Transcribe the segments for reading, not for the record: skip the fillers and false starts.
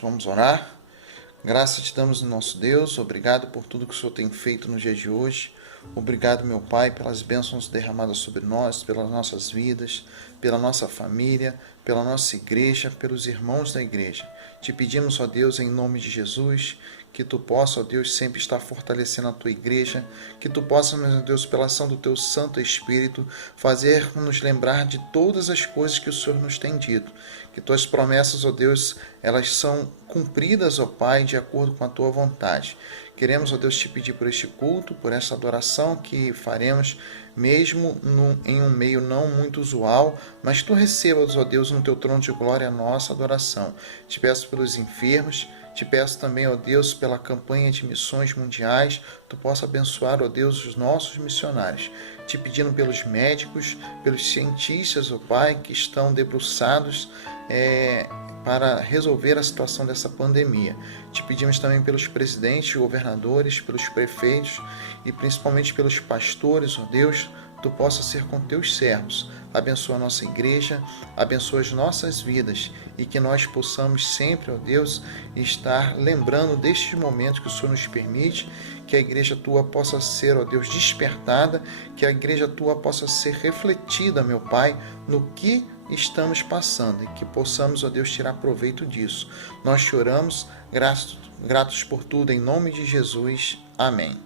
Vamos orar. Graça te damos no nosso Deus, obrigado por tudo que o Senhor tem feito no dia de hoje. Obrigado, meu Pai, pelas bênçãos derramadas sobre nós, pelas nossas vidas, pela nossa família, pela nossa igreja, pelos irmãos da igreja. Te pedimos, ó Deus, em nome de Jesus, que Tu possa, ó Deus, sempre estar fortalecendo a Tua igreja, que Tu possa, meu Deus, pela ação do Teu Santo Espírito, fazer-nos lembrar de todas as coisas que o Senhor nos tem dito. Que Tuas promessas, ó Deus, elas são cumpridas, ó Pai, de acordo com a Tua vontade. Queremos, ó Deus, te pedir por este culto, por esta adoração que faremos, mesmo em um meio não muito usual, mas Tu recebas, ó Deus, no Teu trono de glória a nossa adoração. Te peço pelos enfermos, te peço também, ó Deus, pela campanha de missões mundiais, Tu possa abençoar, ó Deus, os nossos missionários. Te pedindo pelos médicos, pelos cientistas, ó Pai, que estão debruçados para resolver a situação dessa pandemia. Te pedimos também pelos presidentes, governadores, pelos prefeitos e principalmente pelos pastores, ó Deus, Tu possa ser com Teus servos. Abençoa a nossa igreja, abençoa as nossas vidas e que nós possamos sempre, ó Deus, estar lembrando destes momentos que o Senhor nos permite, que a igreja Tua possa ser, ó Deus, despertada, que a igreja Tua possa ser refletida, meu Pai, no que estamos passando e que possamos, ó Deus, tirar proveito disso. Nós te oramos, gratos por tudo, em nome de Jesus. Amém.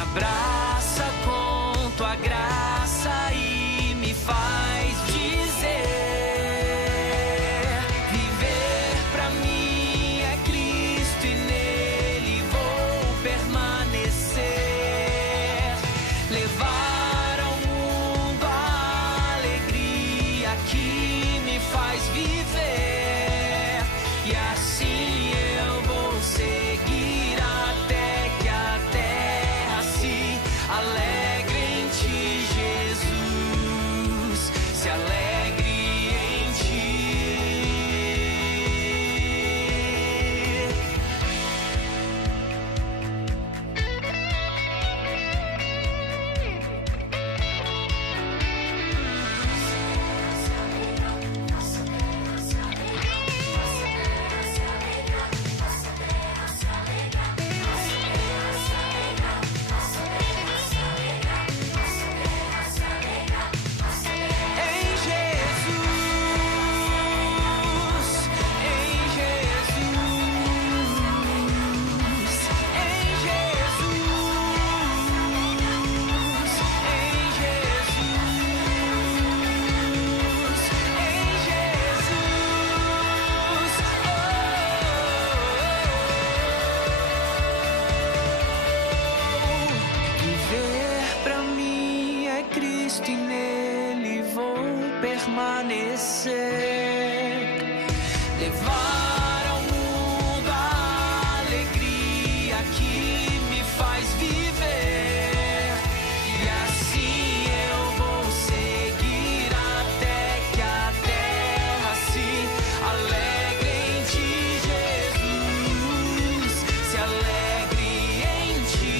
Abraça com tua graça e me faz dizer: viver pra mim é Cristo e nele vou permanecer. Levar ao mundo a alegria que me faz viver, e assim eu vou seguir até que a terra se alegre em ti, Jesus, se alegre em ti. Cristo e nele vou permanecer. Levar ao mundo a alegria que me faz viver, e assim eu vou seguir até que a terra se alegre em ti, Jesus, se alegre em ti.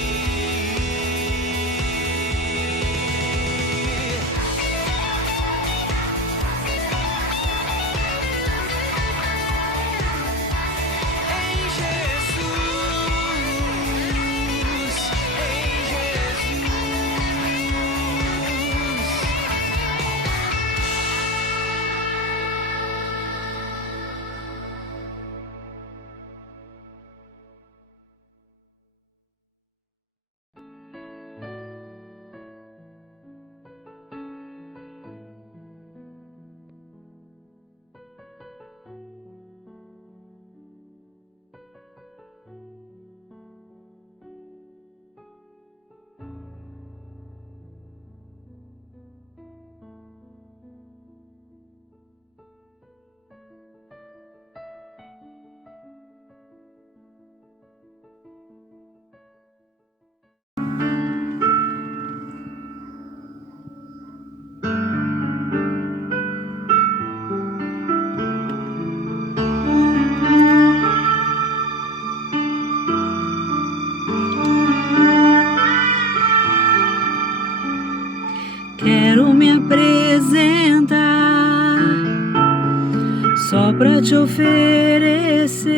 pra te oferecer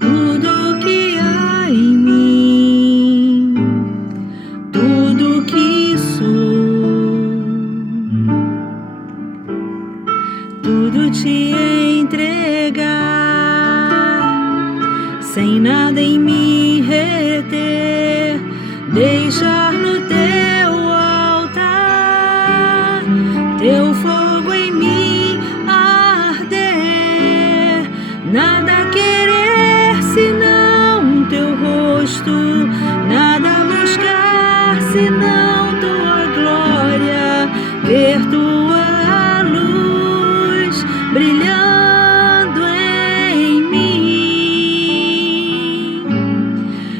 tudo que há em mim, tudo que sou, tudo te entregar, sem nada em mim reter, deixar no teu altar, teu fogo em mim arder, nada querer senão teu rosto, nada buscar senão tua glória, ver tua luz brilhando em mim,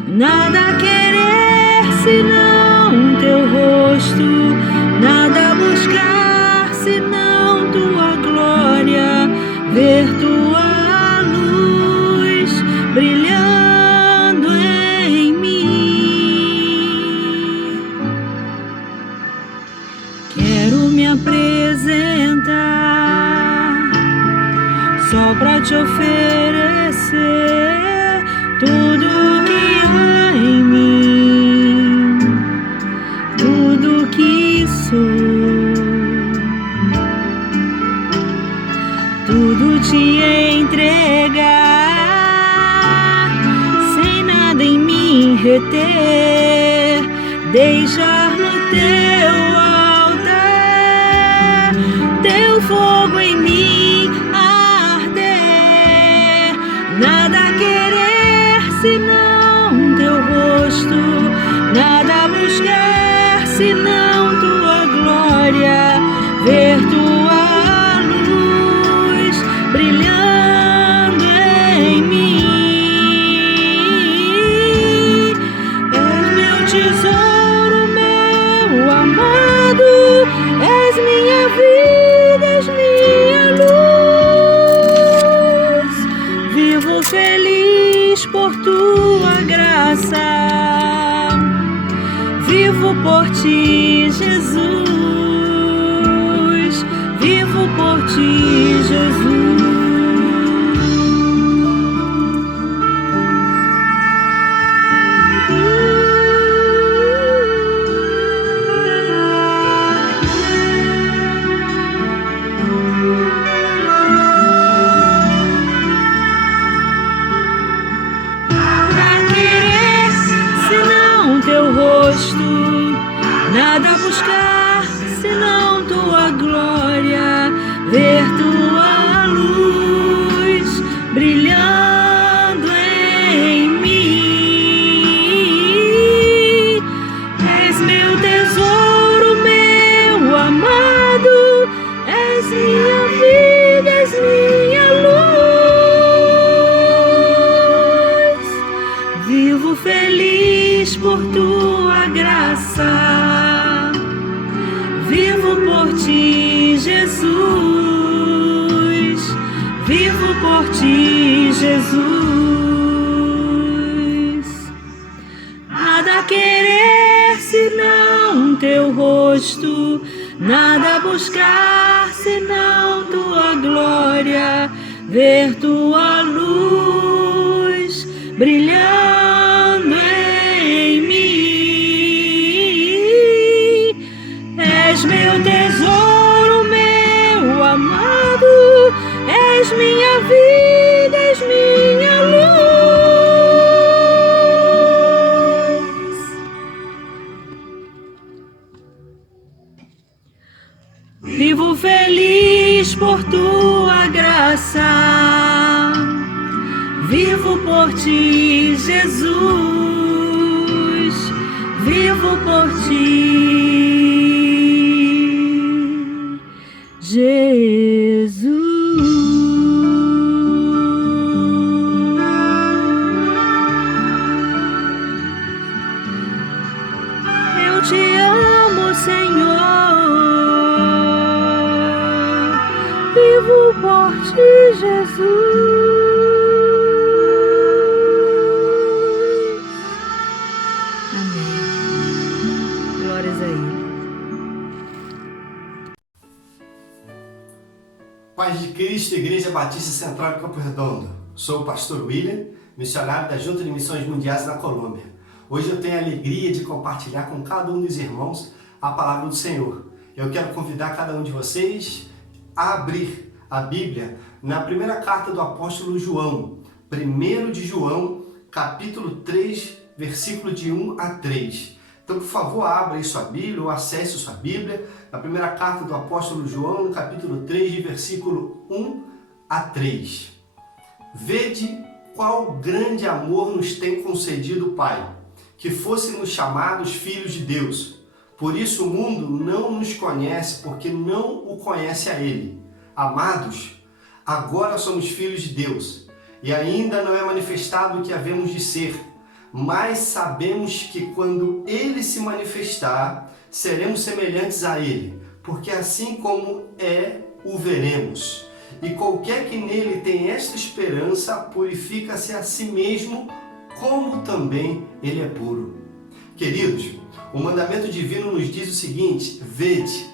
nada querer senão teu rosto, nada buscar senão tua glória, ver tua luz brilhando em mim. Quero me apresentar só pra te oferecer tudo que há em mim, tudo que sou, tudo te entregar, sem nada em mim reter, deixar no teu altar, teu fogo em mim arder, nada querer senão teu rosto, nada buscar senão tua glória, ver tua luz brilhando em mim. És meu tesouro, meu amado, és minha vida, és minha luz. Vivo feliz por tua graça, vivo por ti, Jesus, vivo por ti, Jesus. Nada buscar senão tua glória, ver tua luz brilhando em mim. És meu tesouro, meu amado, és minha vida, és minha luz. Vivo feliz por tua graça, vivo por ti, Jesus, vivo por ti, Jesus. Nada querer senão teu rosto, nada buscar senão tua glória, ver tua luz brilhando em mim. És meu tesouro, meu amado, és minha vida, és minha luz. Vivo feliz por tua graça, vivo por ti, Jesus, vivo por ti, Jesus. Eu te amo, Senhor, vivo por ti, Jesus. Paz de Cristo, Igreja Batista Central de Campo Redondo. Sou o pastor William, missionário da Junta de Missões Mundiais na Colômbia. Hoje eu tenho a alegria de compartilhar com cada um dos irmãos a palavra do Senhor. Eu quero convidar cada um de vocês a abrir a Bíblia na primeira carta do apóstolo João, 1 de João, capítulo 3, versículo de 1 a 3. Então, por favor, abra aí sua Bíblia ou acesse sua Bíblia na primeira carta do apóstolo João, no capítulo 3, de versículo 1 a 3. Vede qual grande amor nos tem concedido o Pai, que fôssemos chamados filhos de Deus. Por isso o mundo não nos conhece, porque não o conhece a Ele. Amados, agora somos filhos de Deus, e ainda não é manifestado o que havemos de ser, mas sabemos que quando Ele se manifestar, seremos semelhantes a Ele, porque assim como é, o veremos. E qualquer que nele tem esta esperança, purifica-se a si mesmo, como também Ele é puro. Queridos, o mandamento divino nos diz o seguinte: vede,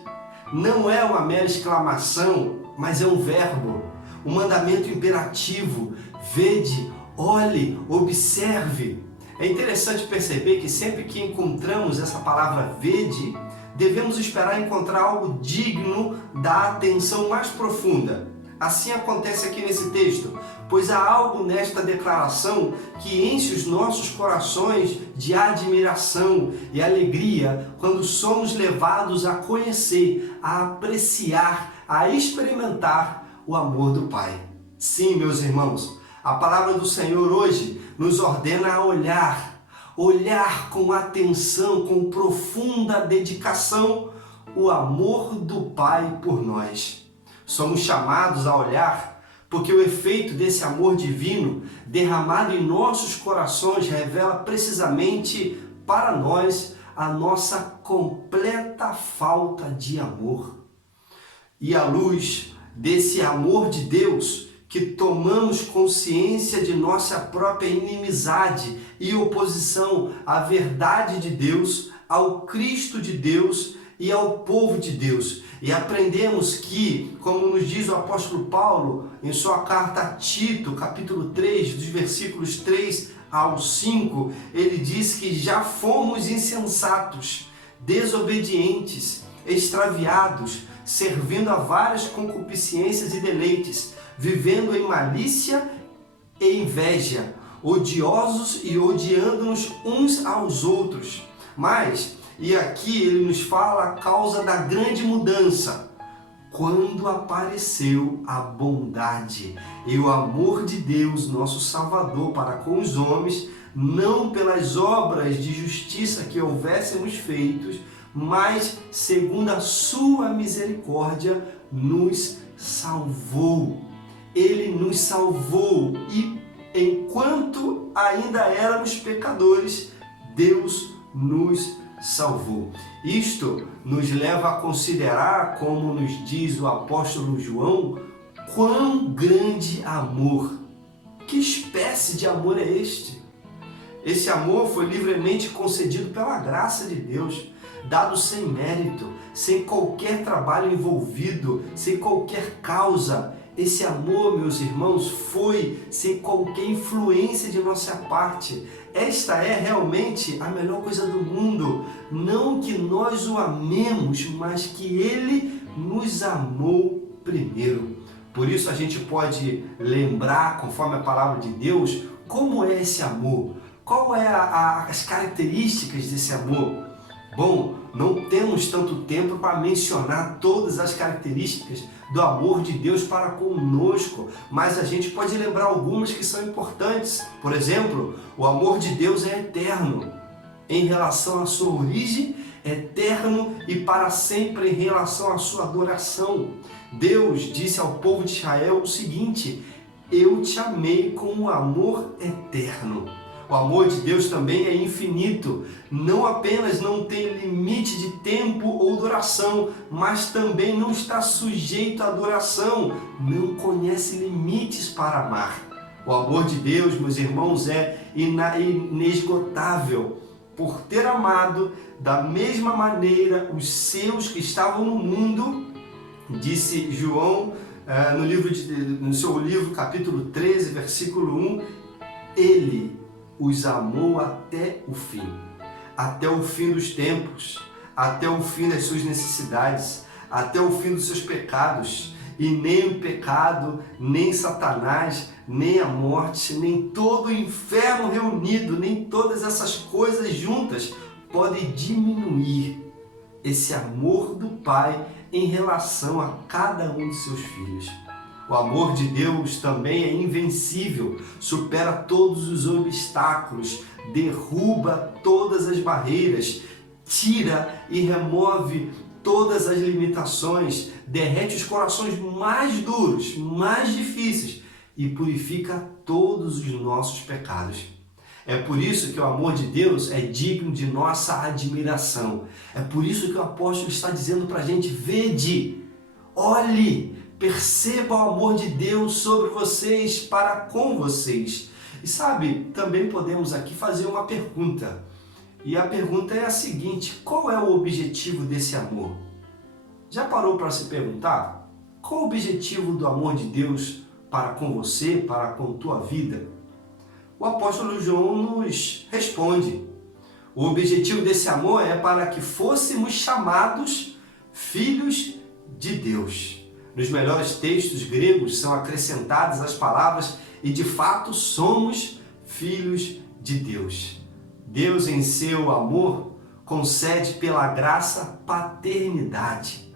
não é uma mera exclamação, mas é um verbo, um mandamento imperativo. Vede, olhe, observe. É interessante perceber que sempre que encontramos essa palavra vede, devemos esperar encontrar algo digno da atenção mais profunda. Assim acontece aqui nesse texto, pois há algo nesta declaração que enche os nossos corações de admiração e alegria quando somos levados a conhecer, a apreciar, a experimentar o amor do Pai. Sim, meus irmãos, a palavra do Senhor hoje nos ordena a olhar com atenção, com profunda dedicação, o amor do Pai por nós. Somos chamados a olhar porque o efeito desse amor divino derramado em nossos corações revela precisamente para nós a nossa completa falta de amor. E à luz desse amor de Deus, que tomamos consciência de nossa própria inimizade e oposição à verdade de Deus, ao Cristo de Deus e ao povo de Deus. E aprendemos que, como nos diz o apóstolo Paulo em sua carta a Tito, capítulo 3, dos versículos 3 ao 5, ele diz que já fomos insensatos, desobedientes, extraviados, servindo a várias concupiscências e deleites, vivendo em malícia e inveja, odiosos e odiando-nos uns aos outros. Mas, e aqui ele nos fala a causa da grande mudança, quando apareceu a bondade e o amor de Deus, nosso Salvador, para com os homens, não pelas obras de justiça que houvéssemos feitos, mas segundo a sua misericórdia nos salvou. Ele nos salvou e enquanto ainda éramos pecadores, Deus nos salvou. Isto nos leva a considerar, como nos diz o apóstolo João, quão grande amor. Que espécie de amor é este? Esse amor foi livremente concedido pela graça de Deus, dado sem mérito, sem qualquer trabalho envolvido, sem qualquer causa. Esse amor, meus irmãos, foi sem qualquer influência de nossa parte. Esta é realmente a melhor coisa do mundo. Não que nós o amemos, mas que Ele nos amou primeiro. Por isso a gente pode lembrar, conforme a palavra de Deus, como é esse amor. Qual é as características desse amor? Bom, não temos tanto tempo para mencionar todas as características do amor de Deus para conosco, mas a gente pode lembrar algumas que são importantes. Por exemplo, o amor de Deus é eterno em relação à sua origem, eterno e para sempre em relação à sua adoração. Deus disse ao povo de Israel o seguinte: eu te amei com um amor eterno. O amor de Deus também é infinito, não apenas não tem limite de tempo ou duração, mas também não está sujeito à duração, não conhece limites para amar. O amor de Deus, meus irmãos, é inesgotável. Por ter amado da mesma maneira os seus que estavam no mundo, disse João no seu livro, capítulo 13, versículo 1, Ele os amou até o fim dos tempos, até o fim das suas necessidades, até o fim dos seus pecados. E nem o pecado, nem Satanás, nem a morte, nem todo o inferno reunido, nem todas essas coisas juntas podem diminuir esse amor do Pai em relação a cada um de seus filhos. O amor de Deus também é invencível, supera todos os obstáculos, derruba todas as barreiras, tira e remove todas as limitações, derrete os corações mais duros, mais difíceis e purifica todos os nossos pecados. É por isso que o amor de Deus é digno de nossa admiração. É por isso que o apóstolo está dizendo para a gente: vede, olhe, perceba o amor de Deus sobre vocês, para com vocês. E sabe, também podemos aqui fazer uma pergunta. E a pergunta é a seguinte: qual é o objetivo desse amor? Já parou para se perguntar? Qual o objetivo do amor de Deus para com você, para com tua vida? O apóstolo João nos responde: o objetivo desse amor é para que fôssemos chamados filhos de Deus. Nos melhores textos gregos são acrescentadas as palavras e de fato somos filhos de Deus. Deus, em seu amor, concede pela graça paternidade.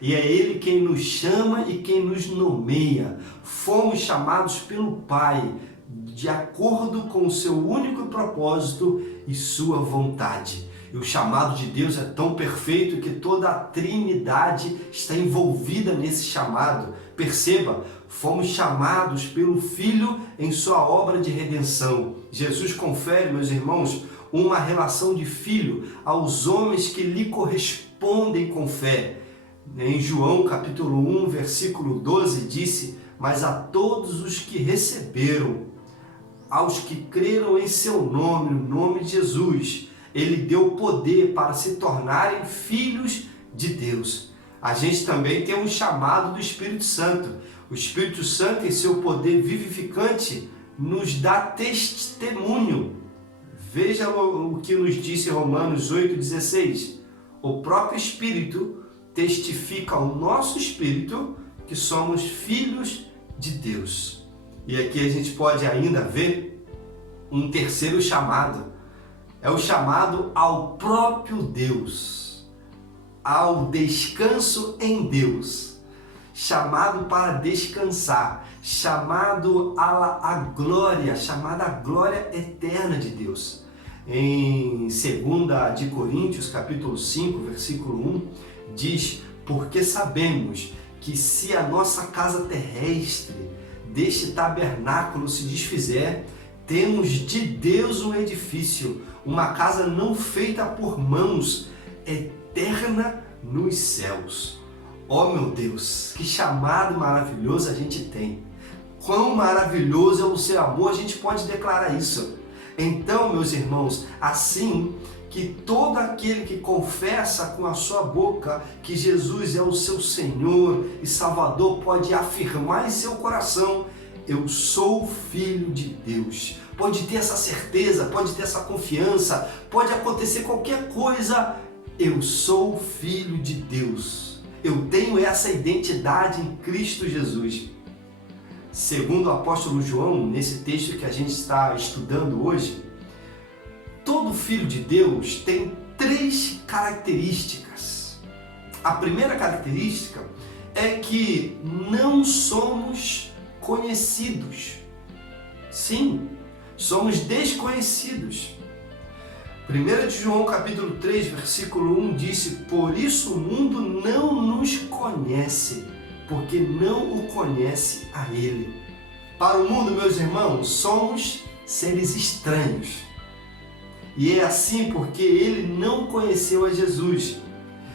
E é Ele quem nos chama e quem nos nomeia. Fomos chamados pelo Pai, de acordo com o seu único propósito e sua vontade. E o chamado de Deus é tão perfeito que toda a Trindade está envolvida nesse chamado. Perceba, fomos chamados pelo Filho em sua obra de redenção. Jesus confere, meus irmãos, uma relação de filho aos homens que lhe correspondem com fé. Em João capítulo 1, versículo 12, disse: mas a todos os que receberam, aos que creram em seu nome, no nome de Jesus, Ele deu poder para se tornarem filhos de Deus. A gente também tem um chamado do Espírito Santo. O Espírito Santo, em seu poder vivificante, nos dá testemunho. Veja o que nos disse Romanos 8,16. O próprio Espírito testifica ao nosso espírito que somos filhos de Deus. E aqui a gente pode ainda ver um terceiro chamado. É o chamado ao próprio Deus, ao descanso em Deus, chamado para descansar, chamado à glória, chamada à glória eterna de Deus. Em 2 de Coríntios, capítulo 5, versículo 1, diz: porque sabemos que se a nossa casa terrestre deste tabernáculo se desfizer, temos de Deus um edifício, uma casa não feita por mãos, eterna nos céus. Oh meu Deus, que chamado maravilhoso a gente tem! Quão maravilhoso é o seu amor, a gente pode declarar isso. Então, meus irmãos, assim que todo aquele que confessa com a sua boca que Jesus é o seu Senhor e Salvador pode afirmar em seu coração: eu sou filho de Deus. Pode ter essa certeza, pode ter essa confiança, pode acontecer qualquer coisa. Eu sou filho de Deus. Eu tenho essa identidade em Cristo Jesus. Segundo o apóstolo João, nesse texto que a gente está estudando hoje, todo filho de Deus tem 3 características. A primeira característica é que não somos conhecidos. Sim, somos desconhecidos. 1 João capítulo 3, versículo 1 disse: por isso o mundo não nos conhece, porque não o conhece a Ele. Para o mundo, meus irmãos, somos seres estranhos. E é assim porque ele não conheceu a Jesus.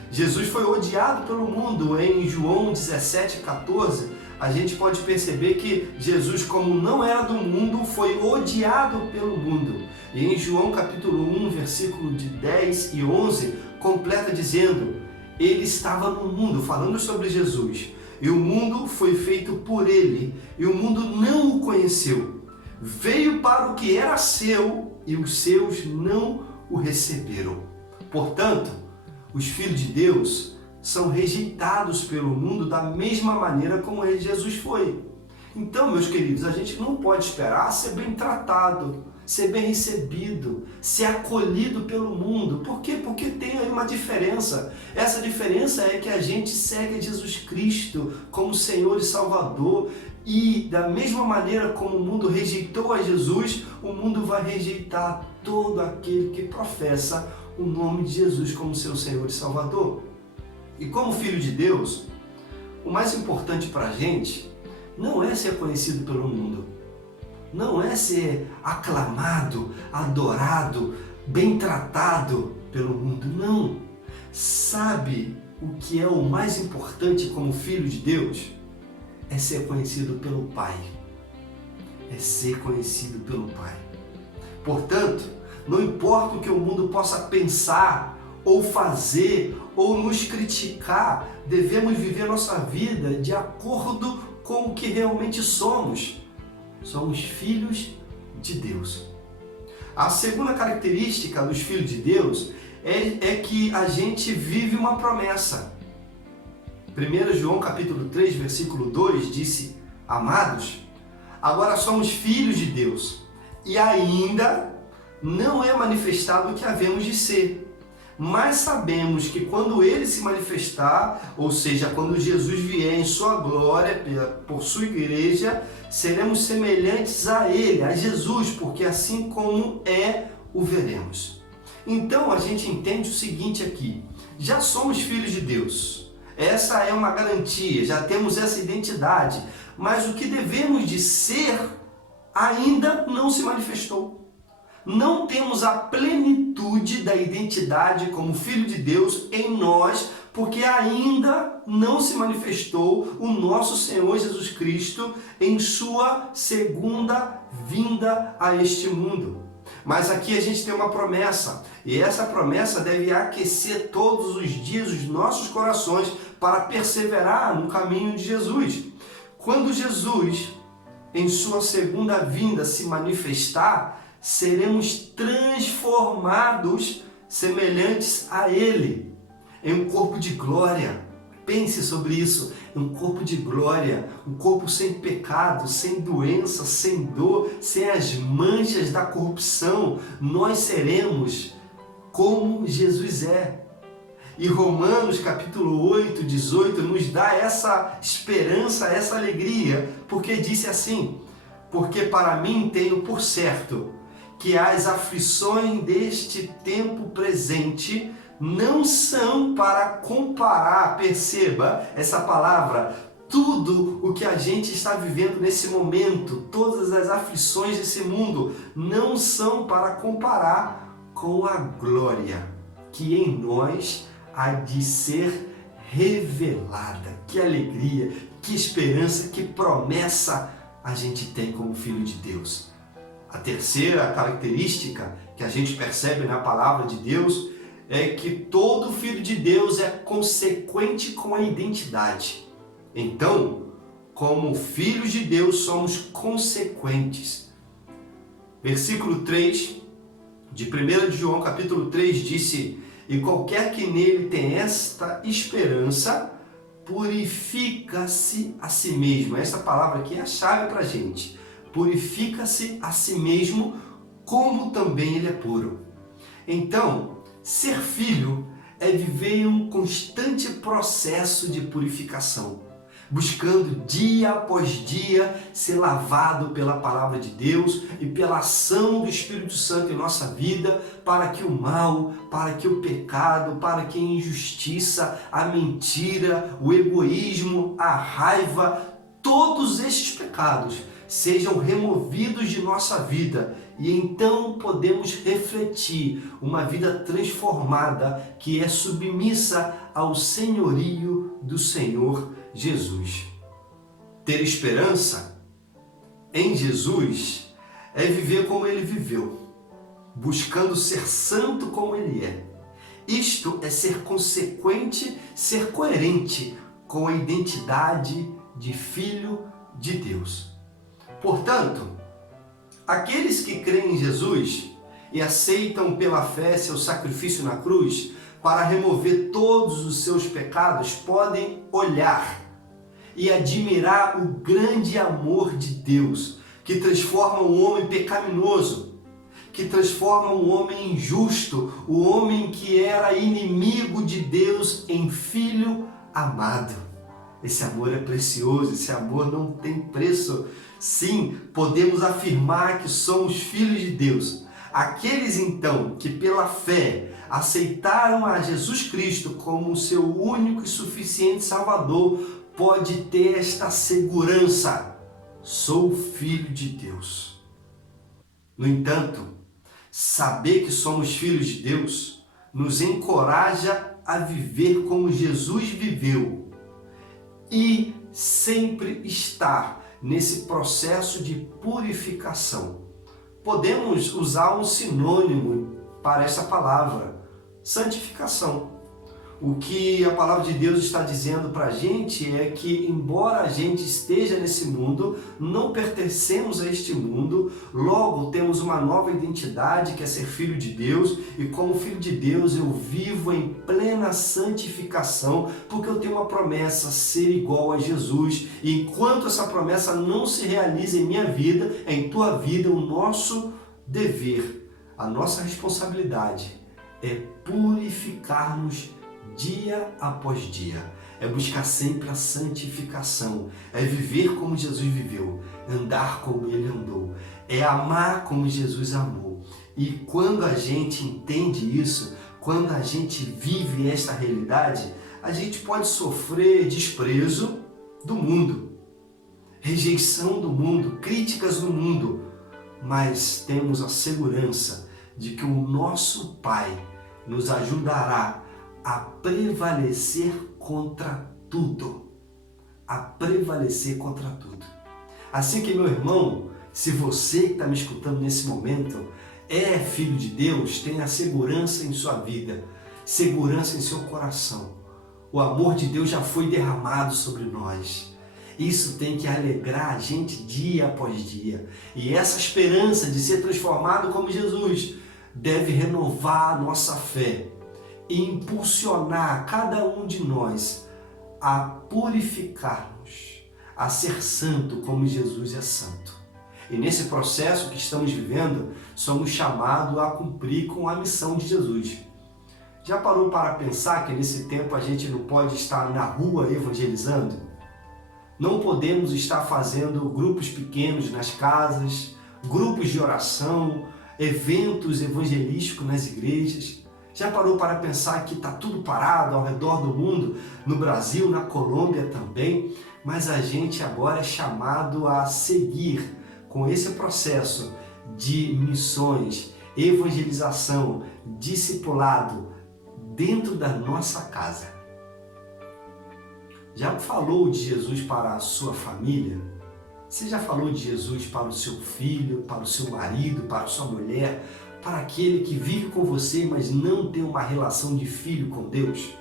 Jesus foi odiado pelo mundo. Em João 17,14, a gente pode perceber que Jesus, como não era do mundo, foi odiado pelo mundo. E em João capítulo 1, versículo de 10 e 11, completa dizendo: ele estava no mundo, falando sobre Jesus, e o mundo foi feito por ele, e o mundo não o conheceu. Veio para o que era seu, e os seus não o receberam. Portanto, os filhos de Deus são rejeitados pelo mundo da mesma maneira como Jesus foi. Então, meus queridos, a gente não pode esperar ser bem tratado, ser bem recebido, ser acolhido pelo mundo. Por quê? Porque tem aí uma diferença. Essa diferença é que a gente segue Jesus Cristo como Senhor e Salvador. E da mesma maneira como o mundo rejeitou a Jesus, o mundo vai rejeitar todo aquele que professa o nome de Jesus como seu Senhor e Salvador. E como filho de Deus, o mais importante para a gente não é ser conhecido pelo mundo, não é ser aclamado, adorado, bem tratado pelo mundo, não. Sabe o que é o mais importante como filho de Deus? É ser conhecido pelo Pai. É ser conhecido pelo Pai. Portanto, não importa o que o mundo possa pensar, ou fazer, ou nos criticar, devemos viver nossa vida de acordo com o que realmente somos. Somos filhos de Deus. A segunda característica dos filhos de Deus é que a gente vive uma promessa. 1 João capítulo 3, versículo 2 disse: amados, agora somos filhos de Deus, e ainda não é manifestado o que havemos de ser. Mas sabemos que quando Ele se manifestar, ou seja, quando Jesus vier em sua glória por sua igreja, seremos semelhantes a Ele, a Jesus, porque assim como é, o veremos. Então a gente entende o seguinte aqui: já somos filhos de Deus. Essa é uma garantia, já temos essa identidade, mas o que devemos de ser ainda não se manifestou. Não temos a plenitude da identidade como filho de Deus em nós, porque ainda não se manifestou o nosso Senhor Jesus Cristo em sua segunda vinda a este mundo. Mas aqui a gente tem uma promessa, e essa promessa deve aquecer todos os dias os nossos corações para perseverar no caminho de Jesus. Quando Jesus, em sua segunda vinda, se manifestar, seremos transformados semelhantes a Ele, em um corpo de glória. Pense sobre isso, um corpo de glória, um corpo sem pecado, sem doença, sem dor, sem as manchas da corrupção. Nós seremos como Jesus é. E Romanos capítulo 8, 18 nos dá essa esperança, essa alegria, porque disse assim: porque para mim tenho por certo que as aflições deste tempo presente não são para comparar, perceba essa palavra, tudo o que a gente está vivendo nesse momento, todas as aflições desse mundo, não são para comparar com a glória que em nós há de ser revelada. Que alegria, que esperança, que promessa a gente tem como filho de Deus. A terceira característica que a gente percebe na palavra de Deus é que todo filho de Deus é consequente com a identidade. Então, como filhos de Deus, somos consequentes. Versículo 3 de 1 João capítulo 3 disse: e qualquer que nele tem esta esperança, purifica-se a si mesmo. Essa palavra aqui é a chave para a gente. Purifica-se a si mesmo, como também ele é puro. Então, ser filho é viver em um constante processo de purificação, buscando dia após dia ser lavado pela palavra de Deus e pela ação do Espírito Santo em nossa vida, para que o mal, para que o pecado, para que a injustiça, a mentira, o egoísmo, a raiva, todos estes pecados sejam removidos de nossa vida, e então podemos refletir uma vida transformada que é submissa ao senhorio do Senhor Jesus. Ter esperança em Jesus é viver como Ele viveu, buscando ser santo como Ele é, Isto é ser consequente, ser coerente com a identidade de filho de Deus. Portanto, aqueles que creem em Jesus e aceitam pela fé seu sacrifício na cruz para remover todos os seus pecados podem olhar e admirar o grande amor de Deus, que transforma o homem pecaminoso, que transforma o homem injusto, o homem que era inimigo de Deus, em filho amado. Esse amor é precioso, esse amor não tem preço. Sim, podemos afirmar que somos filhos de Deus. Aqueles então que pela fé aceitaram a Jesus Cristo como seu único e suficiente Salvador, pode ter esta segurança: sou filho de Deus. No entanto, saber que somos filhos de Deus nos encoraja a viver como Jesus viveu e sempre estar nesse processo de purificação. Podemos usar um sinônimo para essa palavra: santificação. O que a palavra de Deus está dizendo para a gente é que, embora a gente esteja nesse mundo, não pertencemos a este mundo, logo temos uma nova identidade, que é ser filho de Deus, e como filho de Deus eu vivo em plena santificação, porque eu tenho uma promessa: ser igual a Jesus. E enquanto essa promessa não se realiza em minha vida, em tua vida, o nosso dever, a nossa responsabilidade é purificar-nos dia após dia, é buscar sempre a santificação, é viver como Jesus viveu, andar como Ele andou, é amar como Jesus amou. E quando a gente entende isso, quando a gente vive esta realidade, a gente pode sofrer desprezo do mundo, rejeição do mundo, críticas do mundo, mas temos a segurança de que o nosso Pai nos ajudará a prevalecer contra tudo. A prevalecer contra tudo. Assim que, meu irmão, se você que está me escutando nesse momento é filho de Deus, tenha segurança em sua vida, segurança em seu coração. O amor de Deus já foi derramado sobre nós. Isso tem que alegrar a gente dia após dia. E essa esperança de ser transformado como Jesus deve renovar a nossa fé e impulsionar cada um de nós a purificar-nos, a ser santo como Jesus é santo. E nesse processo que estamos vivendo, somos chamados a cumprir com a missão de Jesus. Já parou para pensar que nesse tempo a gente não pode estar na rua evangelizando? Não podemos estar fazendo grupos pequenos nas casas, grupos de oração, eventos evangelísticos nas igrejas? Já parou para pensar que está tudo parado ao redor do mundo, no Brasil, na Colômbia também, mas a gente agora é chamado a seguir com esse processo de missões, evangelização, discipulado dentro da nossa casa. Já falou de Jesus para a sua família? Você já falou de Jesus para o seu filho, para o seu marido, para a sua mulher, para aquele que vive com você, mas não tem uma relação de filho com Deus?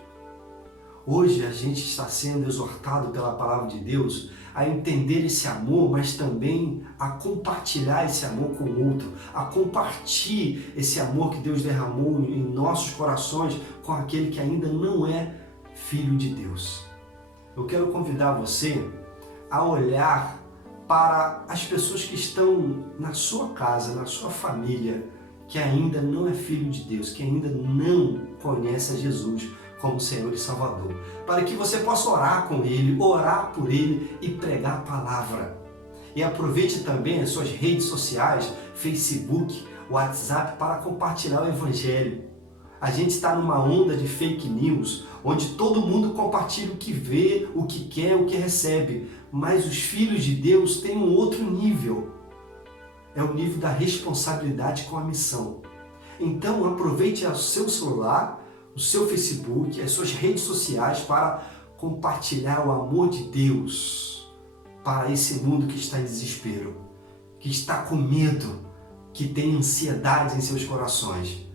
Hoje a gente está sendo exortado pela palavra de Deus a entender esse amor, mas também a compartilhar esse amor com o outro, a compartilhar esse amor que Deus derramou em nossos corações com aquele que ainda não é filho de Deus. Eu quero convidar você a olhar para as pessoas que estão na sua casa, na sua família, que ainda não é filho de Deus, que ainda não conhece a Jesus como Senhor e Salvador, para que você possa orar com Ele, orar por Ele e pregar a palavra. E aproveite também as suas redes sociais, Facebook, WhatsApp, para compartilhar o Evangelho. A gente está numa onda de fake news, onde todo mundo compartilha o que vê, o que quer, o que recebe, mas os filhos de Deus têm um outro nível. É o nível da responsabilidade com a missão. Então aproveite o seu celular, o seu Facebook, as suas redes sociais para compartilhar o amor de Deus para esse mundo que está em desespero, que está com medo, que tem ansiedade em seus corações.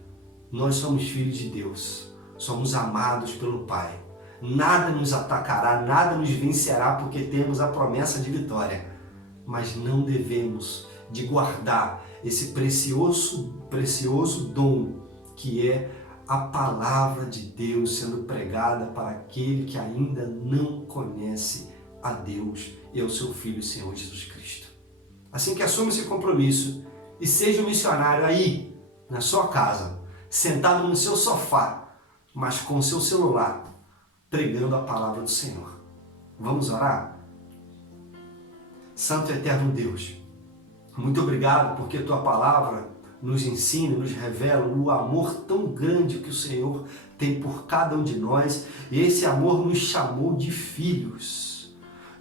Nós somos filhos de Deus. somos amados pelo Pai. Nada nos atacará, nada nos vencerá, porque temos a promessa de vitória. Mas não devemos de guardar esse precioso dom que é a palavra de Deus sendo pregada para aquele que ainda não conhece a Deus e ao seu Filho, Senhor Jesus Cristo. Assim que assuma esse compromisso e seja um missionário aí, na sua casa, sentado no seu sofá, mas com o seu celular, pregando a palavra do Senhor. Vamos orar? Santo e eterno Deus, muito obrigado porque Tua palavra nos ensina, nos revela o amor tão grande que o Senhor tem por cada um de nós, e esse amor nos chamou de filhos.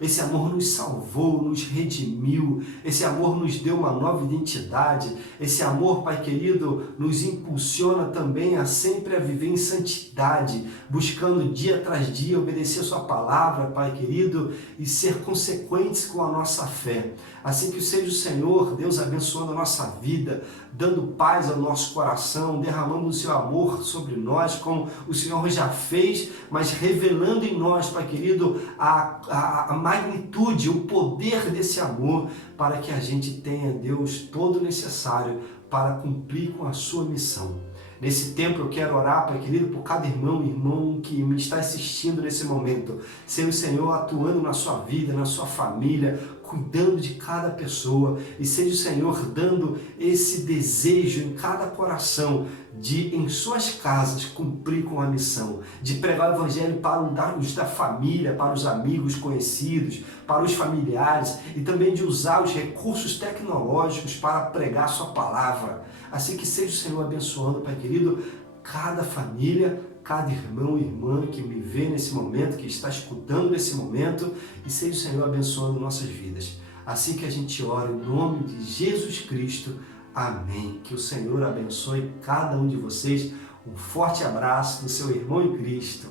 Esse amor nos salvou, nos redimiu, esse amor nos deu uma nova identidade, esse amor, Pai querido, nos impulsiona também a sempre viver em santidade, buscando dia tras dia obedecer a Sua palavra, Pai querido, e ser consequentes com a nossa fé. Assim que seja o Senhor, Deus, abençoando a nossa vida, dando paz ao nosso coração, derramando o Seu amor sobre nós, como o Senhor já fez, mas revelando em nós, Pai querido, a magnitude, o poder desse amor, para que a gente tenha, Deus, todo o necessário para cumprir com a Sua missão. Nesse tempo eu quero orar, Pai querido, por cada irmão que me está assistindo nesse momento. Seja o Senhor atuando na sua vida, na sua família, cuidando de cada pessoa, e seja o Senhor dando esse desejo em cada coração de, em suas casas, cumprir com a missão, de pregar o Evangelho para os da família, para os amigos conhecidos, para os familiares, e também de usar os recursos tecnológicos para pregar a Sua palavra. Assim que seja o Senhor abençoando, Pai querido, cada família, cada irmão e irmã que me vê nesse momento, que está escutando nesse momento, e seja o Senhor abençoando nossas vidas. Assim que a gente ora em nome de Jesus Cristo. Amém. Que o Senhor abençoe cada um de vocês. Um forte abraço do seu irmão em Cristo.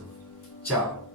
Tchau.